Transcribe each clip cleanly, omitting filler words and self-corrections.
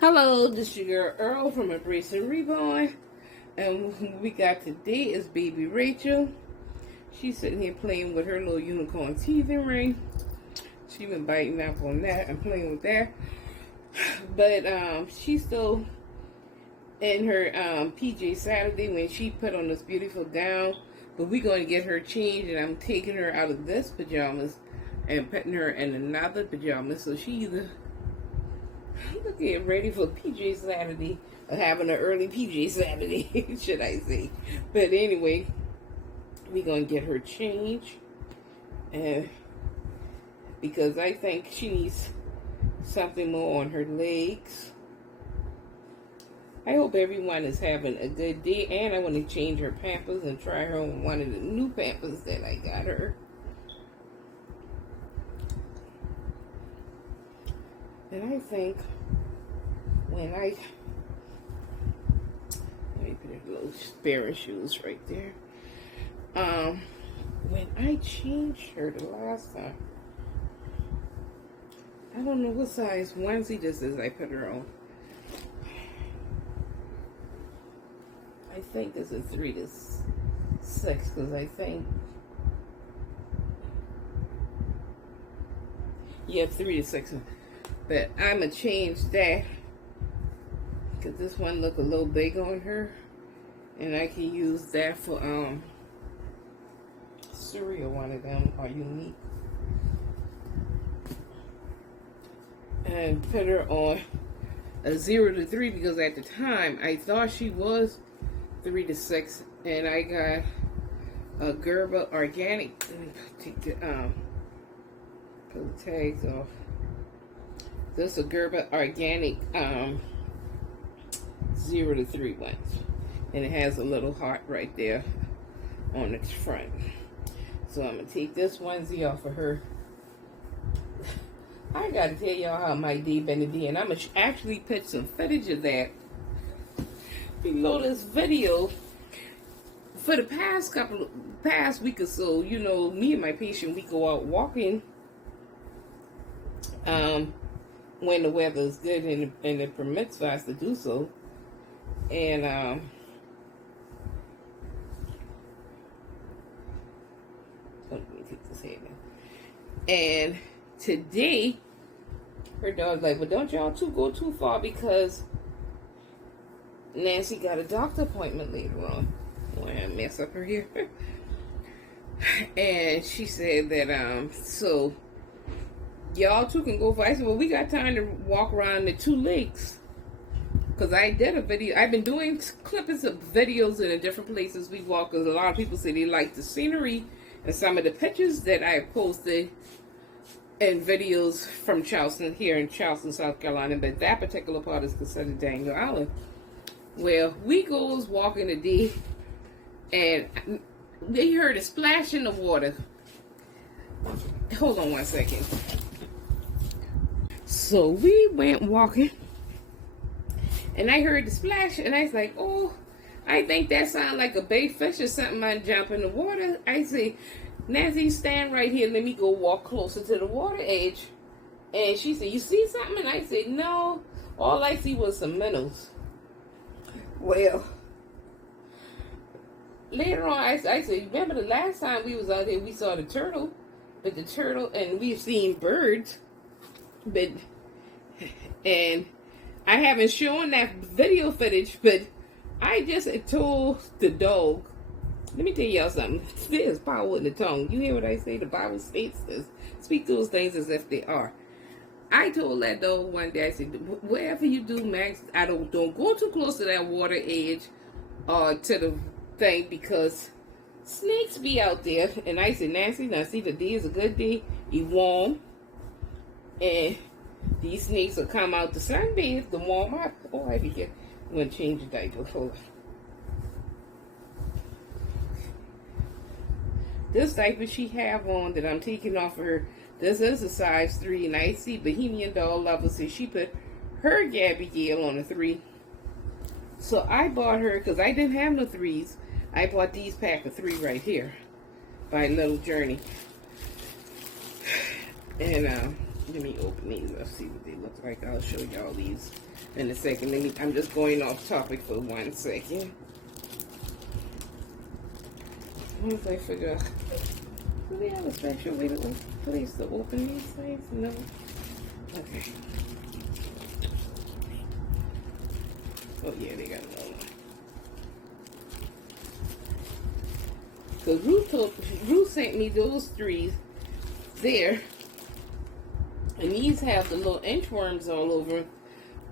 Hello, this is your girl Earl from Embrace and Reborn, and what we got today is baby Rachel. She's sitting here playing with her little unicorn teething ring. She's been biting up on that and playing with that, but she's still in her PJ Saturday when she put on this beautiful gown. But we're going to get her changed, and I'm taking her out of this pajamas and putting her in another pajamas, so she either getting ready for PJ Saturday, or having an early PJ Saturday, should I say. But anyway, we're going to get her changed, and because I think she needs something more on her legs. I hope everyone is having a good day, and I want to change her Pampers and try her on one of the new Pampers that I got her. And I think when let me put a little pair of shoes right there. When I changed her the last time, I don't know what size onesie this is I put her on. I think this is 3 to 6, because I think, yeah, 3 to 6. But I'm going to change that, because this one look a little big on her, and I can use that for cereal. One of them are unique, and put her on a 0 to 3, because at the time I thought she was 3 to 6, and I got a Gerber organic. Let me take the put the tags off. This is a Gerber organic 0 to 3 ones, and it has a little heart right there on its front. So I'm gonna take this onesie off of her. I gotta tell y'all how my day been today, and I'm gonna actually put some footage of that below this video. For the past week or so, you know, me and my patient, we go out walking when the weather is good and it permits for us to do so. And let me take this head now. And today, her dog's like, well, don't y'all go too far, because Nancy got a doctor appointment later on. I want to mess up her hair. And she said that, so y'all too can go for. I said, well, we got time to walk around the 2 lakes. Because I did a video. I've been doing clippings of videos in the different places we walk. Because a lot of people say they like the scenery and some of the pictures that I posted and videos from Charleston, here in Charleston, South Carolina. But that particular part is considered Daniel Island. Well, we goes walking today, and they heard a splash in the water. Hold on one second. So we went walking, and I heard the splash, and I was like, oh, I think that sounded like a bait fish or something might jump in the water. I say, Nancy, stand right here. Let me go walk closer to the water edge. And she said, you see something? And I said, no, all I see was some minnows. Well, later on, I said, remember the last time we was out here, we saw the turtle, but the turtle, and we've seen birds, but, and I haven't shown that video footage, but I just told the dog, let me tell y'all something, there's power in the tongue. You hear what I say? The Bible states this. Speak those things as if they are. I told that dog one day, I said, wherever you do, Max, I don't go too close to that water edge or to the thing, because snakes be out there. And I said, Nancy, now see, the day is a good day. It's warm. And these snakes will come out to sunbathe to warm up. Oh, I forget. I'm going to change the diaper. Hold on. This diaper she have on that I'm taking off of her, this is a size 3, and I see Bohemian Doll Lover, so she put her GabbyGail on a 3. So I bought her, because I didn't have no 3s, I bought these pack of 3 right here by Little Journey. And Let me open these. Let's see what they look like. I'll show y'all these in a second. I'm just going off topic for 1 second. Once I figure out, do they have a special way to place to open these things? No. Okay. Oh yeah, they got another one. So Ruth sent me those 3 there. And these have the little inchworms all over.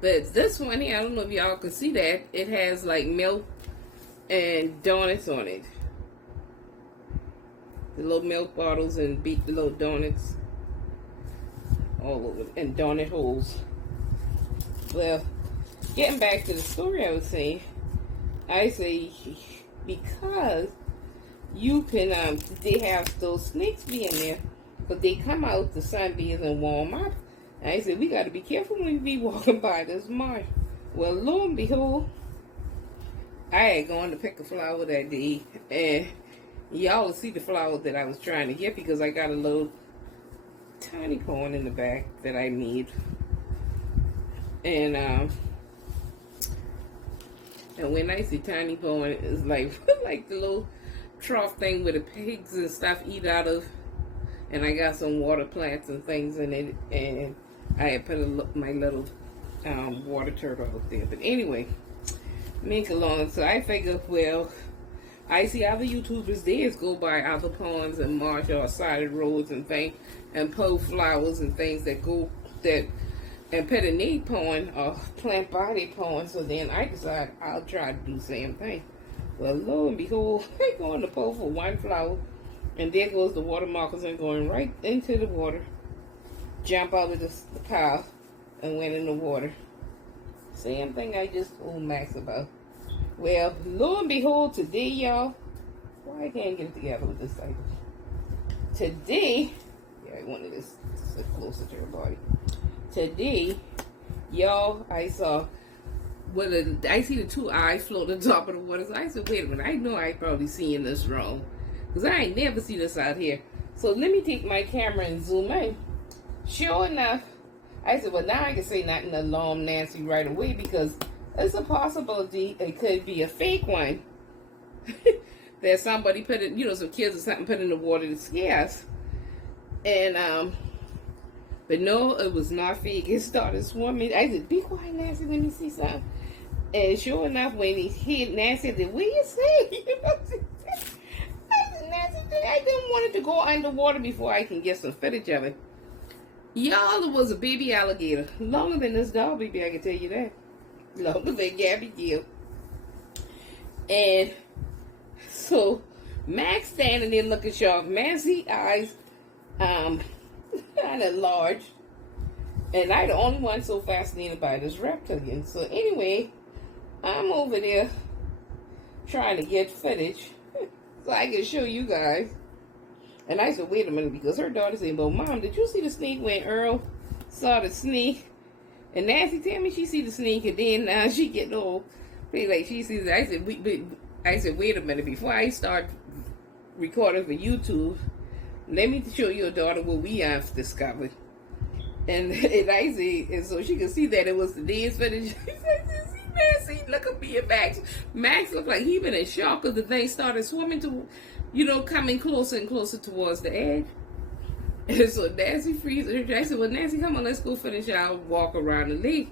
But this one here, I don't know if y'all can see that. It has like milk and donuts on it. The little milk bottles and the little donuts all over. And donut holes. Well, getting back to the story I was saying. I say because you can, they have those snakes being there. But they come out the Sundays and warm up. And I said, we got to be careful when we be walking by this marsh. Well, lo and behold, I had gone to pick a flower that day. And y'all will see the flower that I was trying to get because I got a little tiny pond in the back that I need. And when I say tiny pond, it's like, like the little trough thing where the pigs and stuff eat out of. And I got some water plants and things in it, and I had put my little water turtle up there. But anyway, make it long. So I figured, well, I see other YouTubers, they just go by other ponds and marsh or sided roads and things, and pull flowers and things and put a native pond or plant body pond. So then I decided I'll try to do the same thing. Well, lo and behold, I go in the pull for one flower. And there goes the water moccasin going right into the water. Jump out of the pile and went in the water. Same thing I just told Max about. Well, lo and behold, today, y'all. Why I can't get it together with this cycle? Today, yeah, I wanted this to sit closer to her body. Today, y'all, I saw, I see the 2 eyes float on top of the water. So I said, wait a minute, I know I probably seeing this wrong. Because I ain't never seen this out here. So let me take my camera and zoom in. Sure enough, I said, well, now I can say not to alarm Nancy right away because it's a possibility it could be a fake one. That somebody put it, some kids or something put in the water to scare us. And, but no, it was not fake. It started swimming. I said, be quiet, Nancy, let me see something. And sure enough, when he hit Nancy, I said, what do you say? I didn't want it to go underwater before I can get some footage of it. Y'all, it was a baby alligator. Longer than this dog baby, I can tell you that. Longer than GabbyGail. And so, Max standing there looking sharp. Nancy's eyes, kind of large. And I the only one so fascinated by this reptilian. So anyway, I'm over there trying to get footage. So I can show you guys. And I said, wait a minute, because her daughter said, well, Mom, did you see the snake when Earl saw the snake? And Nancy tell me she see the snake, and then she get all like she sees it. I said, wait a minute, before I start recording for YouTube, let me show your daughter what we have discovered. And I said, and so she could see that it was the dance footage. She said, see, Nancy, look at me and Max. Max looked like he been in shock because the thing started swimming to, coming closer and closer towards the edge. And so Nancy freezes her. I said, well, Nancy, come on, let's go finish our walk around the lake.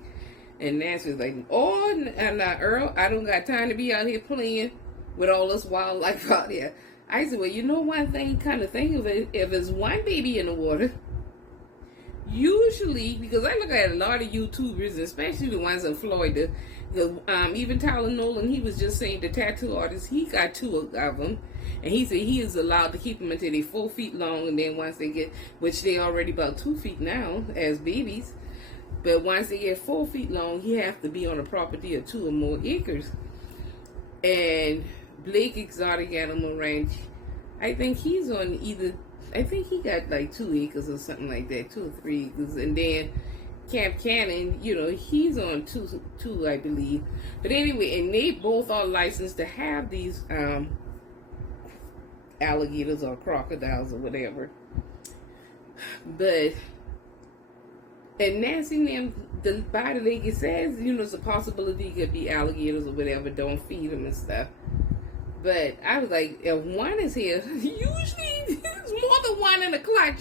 And Nancy was like, oh, and Earl, I don't got time to be out here playing with all this wildlife out here. I said, well, one thing, kind of think of it, if there's one baby in the water, usually, because I look at a lot of YouTubers, especially the ones in Florida, even Tyler Nolan, he was just saying the tattoo artist, he got 2 of them, and he said he is allowed to keep them until they're 4 feet long, and then once they get, which they already about 2 feet now as babies, but once they get 4 feet long, he have to be on a property of 2 or more acres. And Blake Exotic Animal Ranch, I think he's on I think he got like 2 acres or something like that, 2 or 3 acres. And then Camp Cannon, he's on two, I believe. But anyway, and they both are licensed to have these alligators or crocodiles or whatever. But And Nancy and the body lady says, you know, it's a possibility it could be alligators or whatever. Don't feed them and stuff. But I was like, if one is here, usually there's more than one in the clutch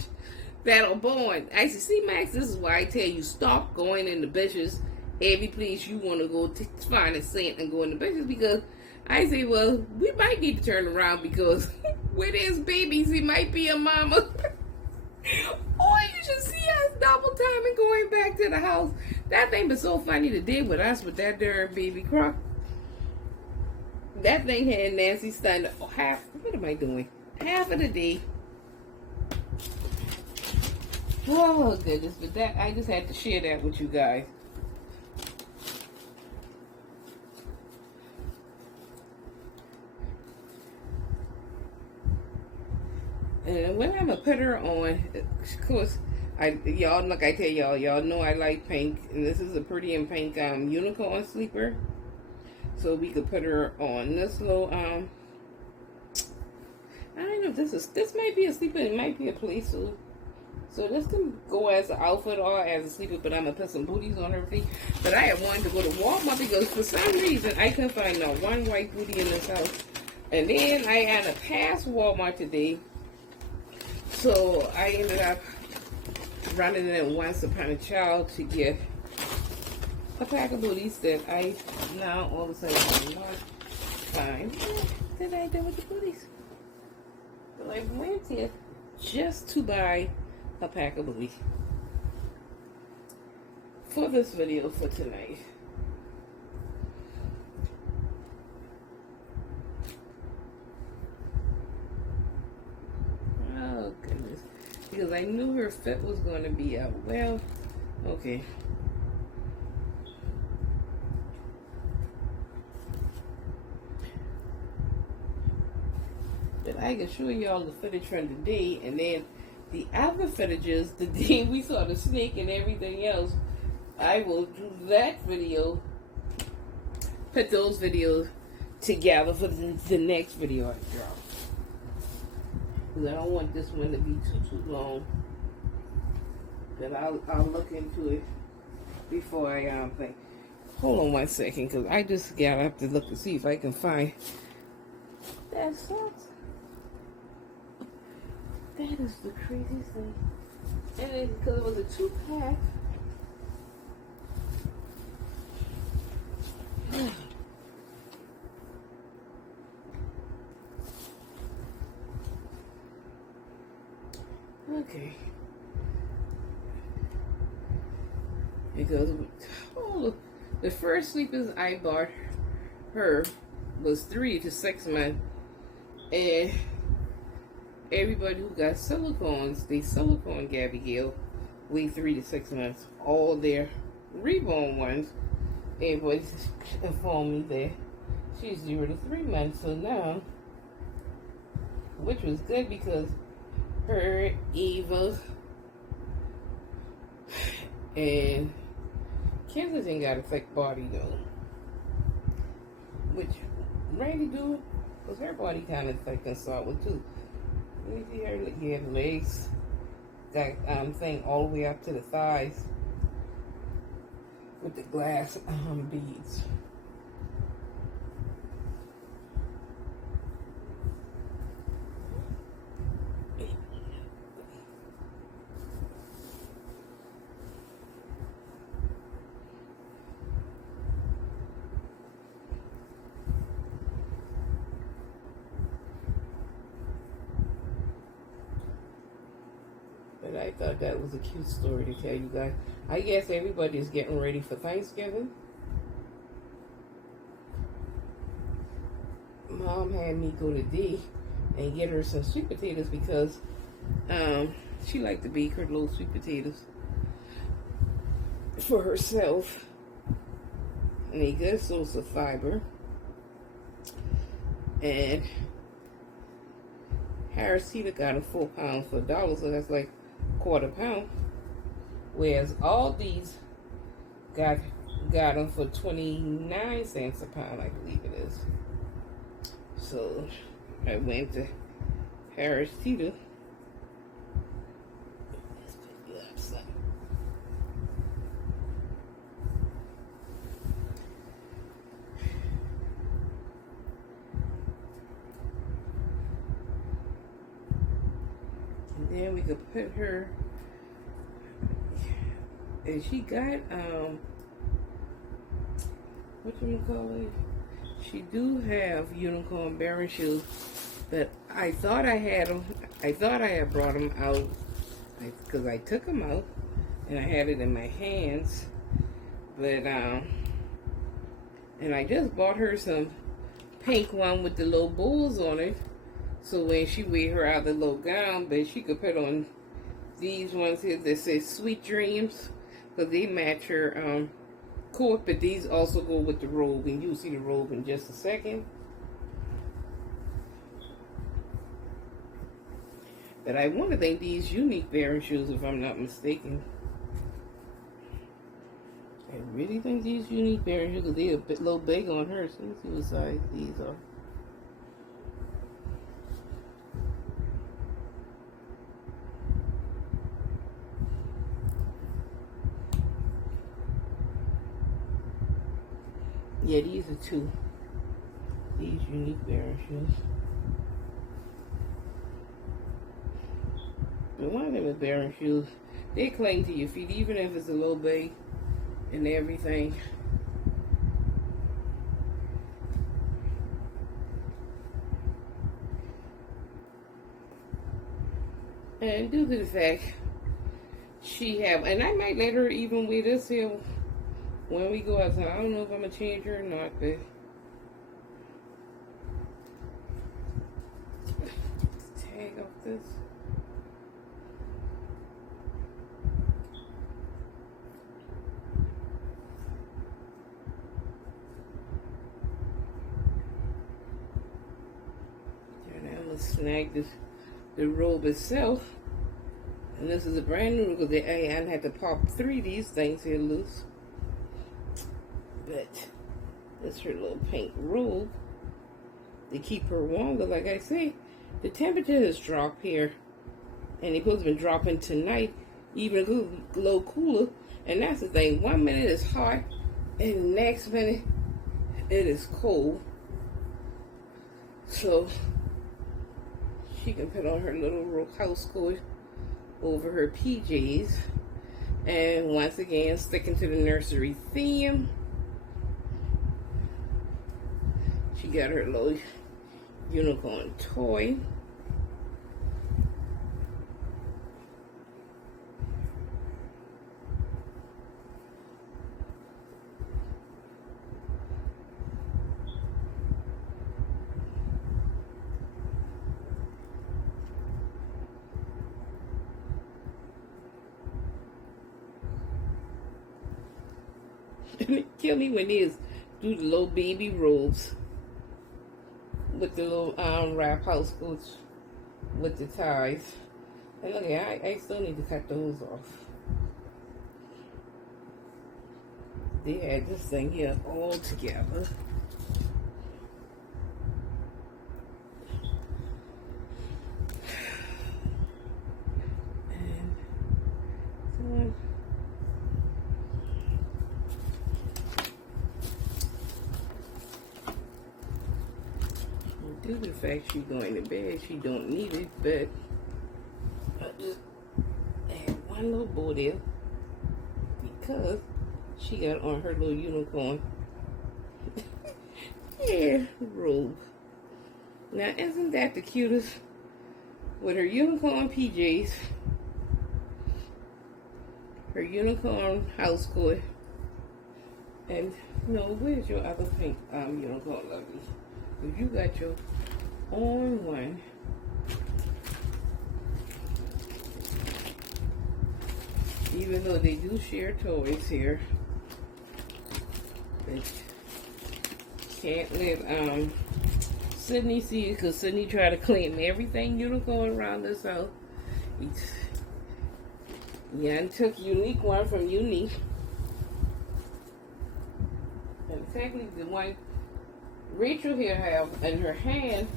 that are born. I said, see, Max, this is why I tell you, stop going in the bushes every place you want to go to find a scent and go in the bushes, because I say, well, we might need to turn around, because where there's babies, it might be a mama. Or you should see us double timing going back to the house. That thing was so funny to deal with us with that darn baby croc. That thing had Nancy stunned half. What am I doing? Half of the day. Oh goodness! But that, I just had to share that with you guys. And when I'm gonna put her on, of course, y'all, like I tell y'all know I like pink, and this is a pretty in pink unicorn sleeper. So we could put her on this little I don't know if this might be a sleeper, it might be a play suit. So this can go as an outfit or as a sleeper, but I'm gonna put some booties on her feet. But I had wanted to go to Walmart because for some reason I couldn't find no one white booty in this house. And then I had to pass Walmart today. So I ended up running in once upon a child to get a pack of booties that I now all of a sudden not find. What did I do with the booties? Well, I went here just to buy a pack of booties for this video for tonight. Oh goodness, because I knew her fit was going to be out. Well, okay. But I can show y'all the footage from today, and then the other footages, the day we saw the snake and everything else, I will do that video, put those videos together for the next video I drop. Because I don't want this one to be too long. But I'll look into it before I think. Hold on one second, because I just got up to look to see if I can find that socks. That is the craziest thing. And then, because it was a 2-pack. Okay. Because the first sleepers I bought her was 3 to 6 months. And everybody who got silicones, they silicone GabbyGail, wait 3 to 6 months. All their reborn ones, everybody informed me that she's 0 to 3 months. So now, which was good because her, Eva, and Kensington got a thick body though, which Randy do, because her body kind of thick and solid too. You see her, he had legs, that thing all the way up to the thighs with the glass beads. But I thought that was a cute story to tell you guys. I guess everybody's getting ready for Thanksgiving. Mom had me go to D and get her some sweet potatoes because she liked to bake her little sweet potatoes for herself. And a good source of fiber. And Harris Teeter got a 4 pound for $1, so that's like quarter pound, whereas all these got them for 29 cents a pound, I believe it is. So I went to Harris Teeter. then we could put her, and she got, what you call it? She do have unicorn bearing shoes, but I thought I had them. I thought I had brought them out because I took them out and I had it in my hands. But and I just bought her some pink one with the little bows on it, so when she wear her out the little gown, but she could put on these ones here that say Sweet Dreams, because they match her coat, but these also go with the robe, and you'll see the robe in just a second. But I want to think these unique bearing shoes, if I'm not mistaken. I really think these unique bearing shoes, they're a bit little big on her. So let's see what size these are. Yeah, these are two. These unique bearing shoes. But one of them is bearing shoes. They cling to your feet, even if it's a little big and everything. And due to the fact she have, and I might let her even wear this here when we go outside. I don't know if I'm gonna change her or not, but tag off this. And I'm gonna snag the robe itself. And this is a brand new because I had to pop 3 of these things here loose. But that's her little pink robe to keep her warm. But like I say, the temperature has dropped here, and it's supposed to be dropping tonight, even a little cooler. And that's the thing. 1 minute is hot, and the next minute it is cold. So she can put on her little house coat over her PJs. And once again, sticking to the nursery theme, she got her little unicorn toy. Kill me when they do the little baby robes with the little wrap house coats with the ties. And look, I still need to cut those off. They had this thing here all together. And so due to the fact she's going to bed, she don't need it, but I just add one little bow there because she got on her little unicorn robe. Now, isn't that the cutest? With her unicorn PJs, her unicorn house coat, and where's your other pink unicorn, lovely? If you got your own one, even though they do share toys here, but can't let Sydney see it, because Sydney tried to claim everything unicorn around this house. Jan took Unique one from Unique, and technically the one Rachel here have in her hand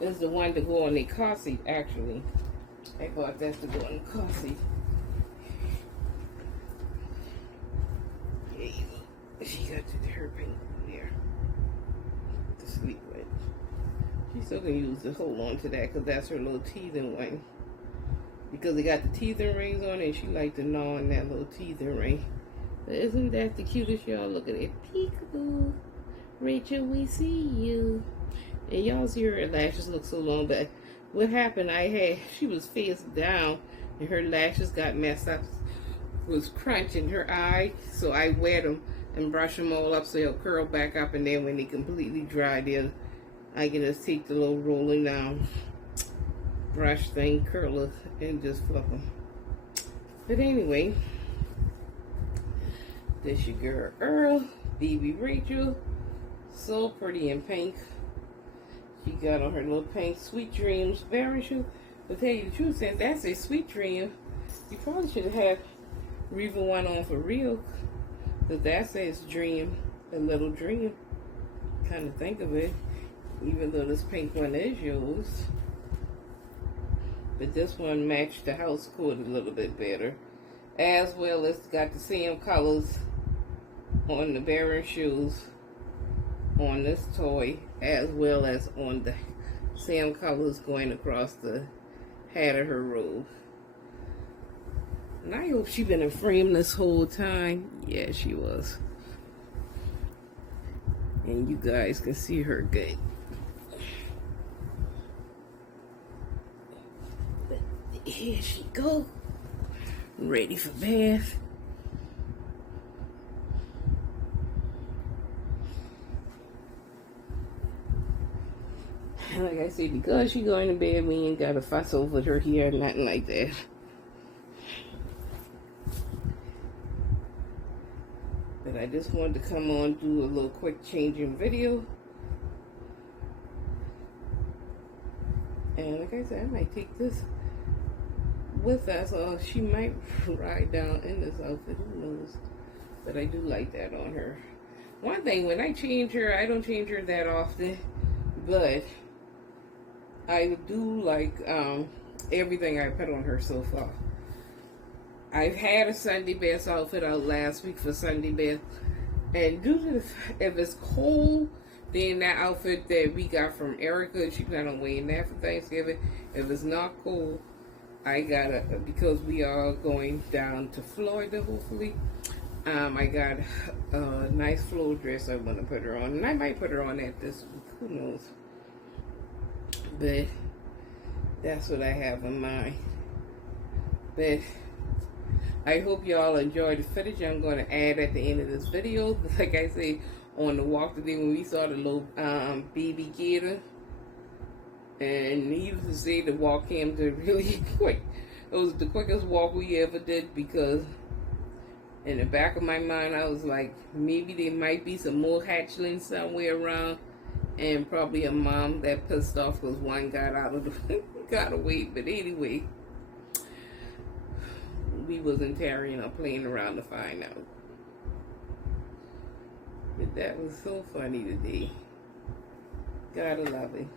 is the one to go on the car seat, actually. I bought that to go on the car seat. There you go. She got her pink there to sleep with. She still can use to hold on to that because that's her little teething one. because they got the teething rings on it, and she liked to gnaw on that little teething ring. But isn't that the cutest, y'all? Look at it. Peekaboo. Rachel, we see you. And y'all see her lashes look so long, but what happened, she was face down, and her lashes got messed up. Was crunching her eye, so I wet them and brush them all up so they'll curl back up, and then when they completely dry, then I can just take the little rolling down brush thing, curl it, and just fluff them. But anyway, this your girl Earl, baby Rachel, so pretty in pink. She got on her little pink Sweet Dreams parachute. But tell you the truth, since that's a Sweet Dream, you probably should have had Reva one on for real, because that says dream, a little dream. Kind of think of it, even though this pink one is yours. But this one matched the house coat a little bit better. As well as got the same colors on the Baron shoes on this toy, as well as on the same colors going across the hat of her robe. And I hope she been in frame this whole time. Yeah, she was. And you guys can see her good. Here she go, ready for bath. And like I said, because she going to bed, we ain't got to fuss over her hair, nothing like that. But I just wanted to come on, do a little quick changing video. And like I said, I might take this with us, or she might ride down in this outfit, who knows. But I do like that on her. One thing, when I change her, I don't change her that often, but I do like everything I put on her so far. I've had a Sunday best outfit out last week for Sunday best, and due to if it's cold, then that outfit that we got from Erica, she planned on wearing that for Thanksgiving. If it's not cold, I got because we are going down to Florida, hopefully. I got a nice flow dress I want to put her on. And I might put her on that this week. Who knows? But that's what I have in mind. But I hope y'all enjoyed the footage I'm going to add at the end of this video. Like I said, on the walk today when we saw the little baby gator. And needless to say, the walk came to really quick. It was the quickest walk we ever did, because in the back of my mind, I was like, maybe there might be some more hatchlings somewhere around, and probably a mom that pissed off because one got out of the got away. But anyway, we wasn't tarrying or playing around to find out. But that was so funny today. Gotta love it.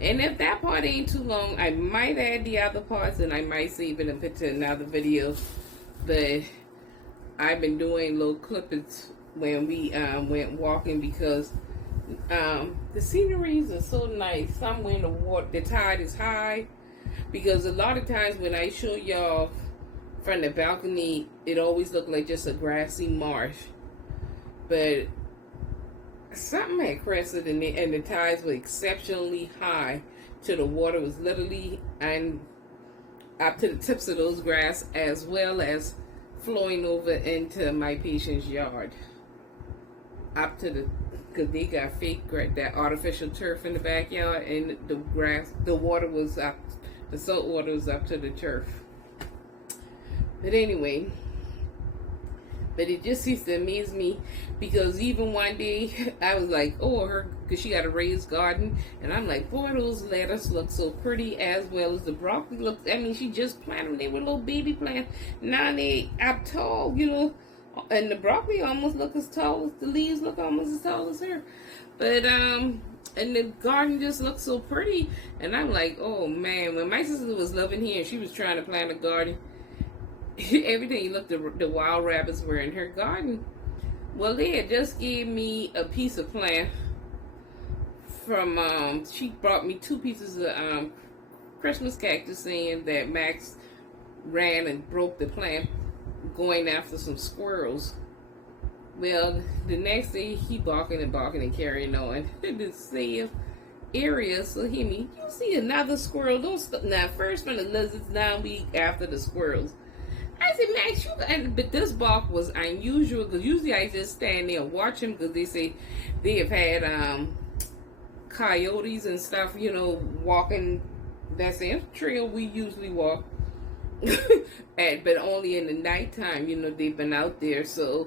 And if that part ain't too long, I might add the other parts, and I might save it and put to another video. But I've been doing little clippings when we went walking, because the sceneries are so nice. Somewhere in the water, the tide is high, because a lot of times when I show y'all from the balcony, it always looked like just a grassy marsh. But something had crested, and the tides were exceptionally high, till the water was literally up to the tips of those grass, as well as flowing over into my patient's yard. Up to the, because they got fake, that artificial turf in the backyard, and the grass, the water was up, the salt water was up to the turf. But anyway, but it just seems to amaze me, because even one day I was like, oh, because she got a raised garden, and I'm like, boy, those lettuce look so pretty, as well as the broccoli looks. I mean, she just planted them. They were little baby plants. Now they up tall, you know, and the broccoli almost look as tall as the leaves look almost as tall as her. But and the garden just looks so pretty, and I'm like, oh man, when my sister was living here and she was trying to plant a garden, everything looked, the wild rabbits were in her garden. Well, they had just gave me a piece of plant from she brought me 2 pieces of Christmas cactus saying that Max ran and broke the plant going after some squirrels. Well, the next day he barking and carrying on. The same area, so hear me. You see another squirrel? Don't stop. Now, first from the lizards, now we after the squirrels. I said, Max, but this bark was unusual because usually I just stand there and watch him because they say they have had coyotes and stuff, you know, walking that same trail we usually walk, but only in the nighttime, you know, they've been out there. So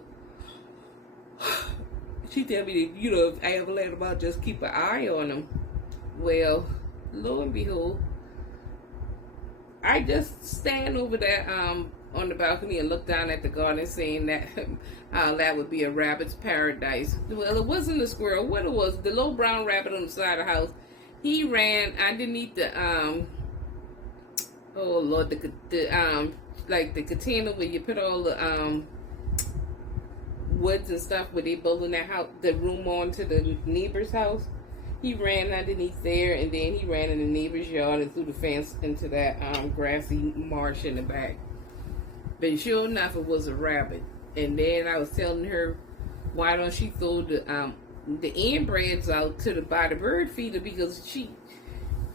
she tell me that, you know, if I ever let them out, just keep an eye on them. Well, lo and behold, I just stand over there on the balcony and look down at the garden, saying that that would be a rabbit's paradise. Well, it wasn't a squirrel. What it was, the little brown rabbit on the side of the house, he ran underneath the oh Lord, the like the container where you put all the woods and stuff where they building that house, the room onto the neighbor's house. He ran underneath there, and then he ran in the neighbor's yard and through the fence into that grassy marsh in the back. But sure enough, it was a rabbit. And then I was telling her, why don't she throw the inbreds out to by the bird feeder, because she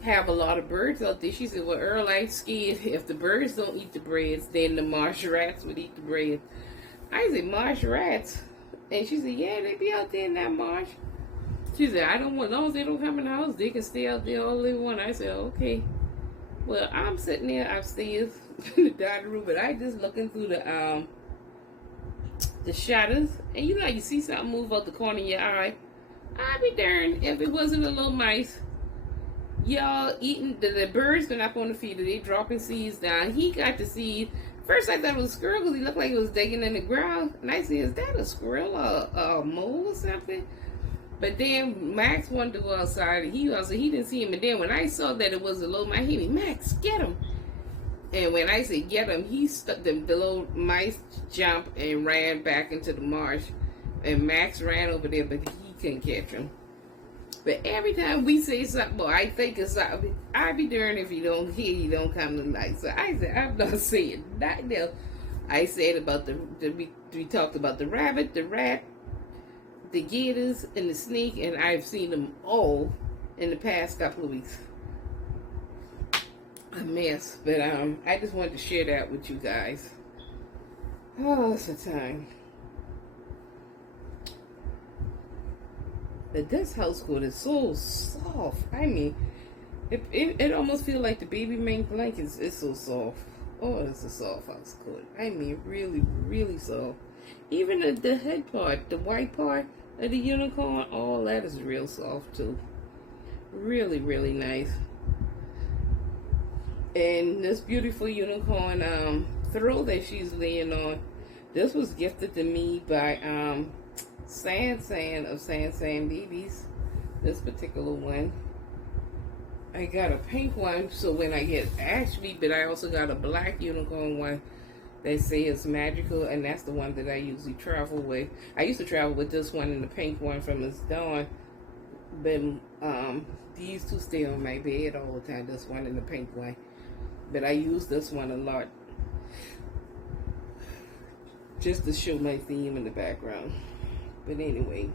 have a lot of birds out there. She said, well, Earl, I'm scared if the birds don't eat the breads, then the marsh rats would eat the bread. I said, marsh rats? And she said, yeah, they be out there in that marsh. She said, I don't want, as long as they don't come in the house, they can stay out there all they want. I said, okay. Well, I'm sitting there upstairs in the dining room, but I just looking through the shutters, and you know, you see something move out the corner of your eye. I'd be darned if it wasn't a little mice. Y'all eating, the birds been up on the feeder, they dropping seeds down. He got the seed. First I thought it was a squirrel because he looked like he was digging in the ground. And I said, is that a squirrel or a mole or something? But then Max wanted to go outside, and he didn't see him. And then when I saw that it was a little mice, he said, Max, get him. And when I said get him, he stuck the little mice jumped and ran back into the marsh. And Max ran over there, but he couldn't catch him. But every time we say something, well, I think it's something, I'd be darned if you don't hear, you don't come tonight. So I said, I'm not saying nothing else. I said about we talked about the rabbit, the rat, the gators, and the snake, and I've seen them all in the past couple of weeks. A mess, but I just wanted to share that with you guys. Oh, it's a time. But this house coat is so soft. I mean, it almost feels like the baby mink blankets. It's so soft. Oh, it's a soft house coat. I mean, really, really soft. Even the head part, the white part of the unicorn, all that is real soft too. Really, really nice. And this beautiful unicorn throw that she's laying on, this was gifted to me by San of San Babies. This particular one. I got a pink one, so when I get actually, but I also got a black unicorn one. They say it's magical, and that's the one that I usually travel with. I used to travel with this one and the pink one from Miss Dawn. But these two stay on my bed all the time, this one and the pink one. But I use this one a lot, just to show my theme in the background. But anyway,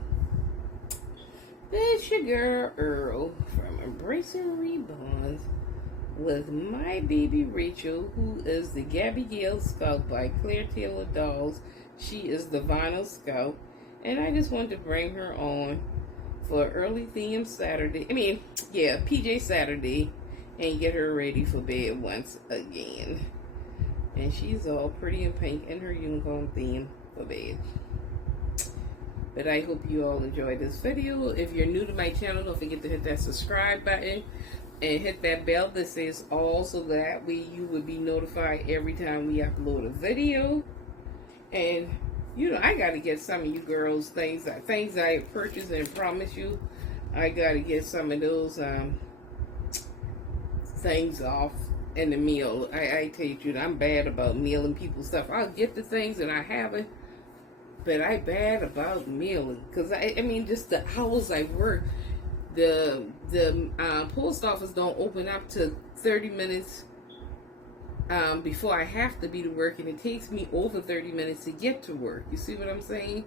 this your girl Earl from Embracing Reborns with my baby Rachel, who is the GabbyGail Scout by Claire Taylor Dolls. She is the Vinyl Scout, and I just wanted to bring her on for early theme Saturday. PJ Saturday, and get her ready for bed once again. And she's all pretty and pink in her unicorn theme for bed. But I hope you all enjoyed this video. If you're new to my channel, don't forget to hit that subscribe button and hit that bell that says all, so that way you will be notified every time we upload a video. And you know, I gotta get some of you girls things I purchased and promise you, I gotta get some of those things off in the mail. I tell you, I'm bad about mailing people stuff. I'll get the things and I haven't, but I bad about mailing, because I mean, just the hours I work, the post office don't open up to 30 minutes before I have to be to work, and it takes me over 30 minutes to get to work. You see what I'm saying?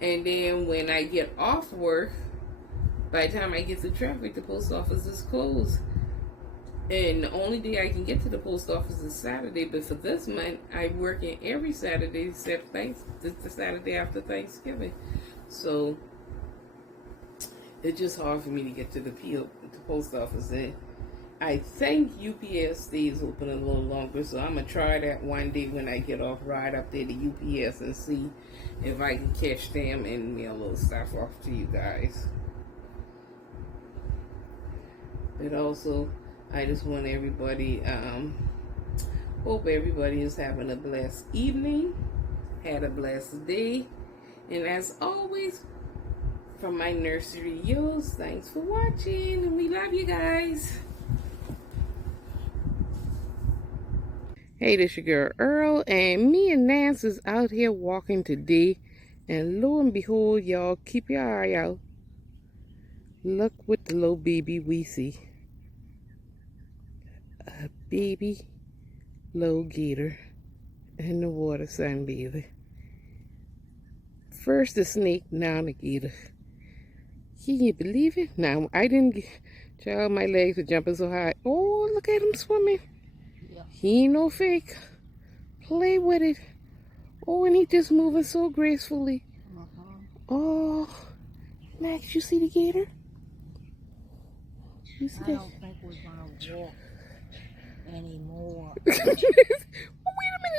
And then when I get off work, by the time I get to traffic, the post office is closed. And the only day I can get to the post office is Saturday. But for this month, I'm working every Saturday except the Saturday after Thanksgiving. So it's just hard for me to get to the post office. And I think UPS stays open a little longer, so I'm going to try that one day when I get off, ride up there to UPS and see if I can catch them and mail a little stuff off to you guys. But also, I just want everybody, hope everybody is having a blessed evening, had a blessed day, and as always, from my nursery yours, thanks for watching, and we love you guys. Hey, this your girl Earl, and me and Nance is out here walking today, and lo and behold, y'all, keep your eye out. Look what the little baby we see. A baby little gator in the water sunbathing. First the snake, now the gator. Can you believe it? Now, I didn't get, child, my legs are jumping so high. Oh, look at him swimming. He ain't no fake. Play with it. Oh, and he just moving so gracefully. Oh, Max, you see the gator? You see that? I don't think we're gonna walk anymore. Wait a minute,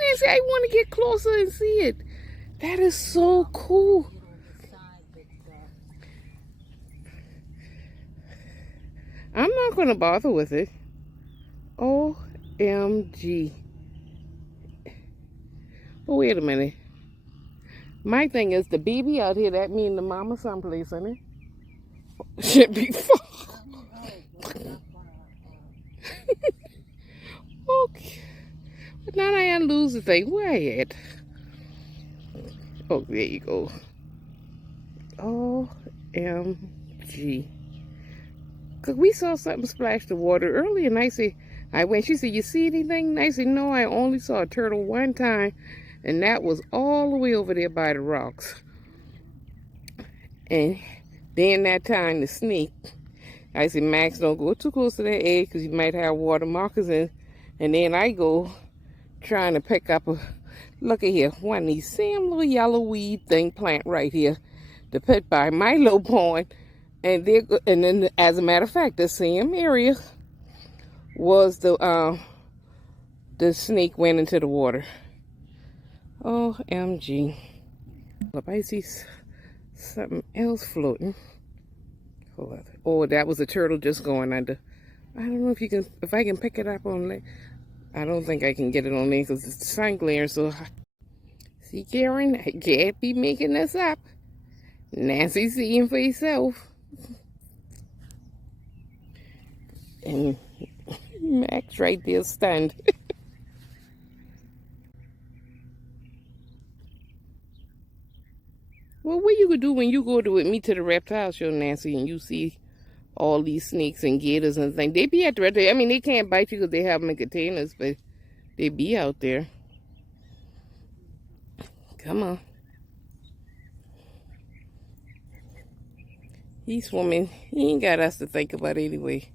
Nancy. I want to get closer and see it. That is so cool. I'm not going to bother with it. OMG. Oh, wait a minute. My thing is the baby out here, that mean the mama someplace, isn't it? Should be fun. Okay. But now I lose the thing. Where at? Oh, there you go. OMG. Because we saw something splash the water earlier, and I said, she said, you see anything? And I said, no, I only saw a turtle one time, and that was all the way over there by the rocks. And then that time, the snake, I said, Max, don't go too close to that edge because you might have water markers in. And then I go trying to pick up a, look at here, one of these same little yellow weed thing plant right here to put by my little pond. And then, as a matter of fact, the same area was the snake went into the water. OMG. If I see something else floating. Hold on. Oh, that was a turtle just going under. I don't know if I can pick it up on there. I don't think I can get it on there because the sun glaring so hot. See, Karen, I can't be making this up. Nancy seeing for yourself. And Max right there stunned. Well, what you could do when you go with me to the reptile show, Nancy, and you see all these snakes and gators and things. They be at the reptile. I mean, they can't bite you because they have them in containers, but they be out there. Come on. He's swimming. He ain't got us to think about anyway.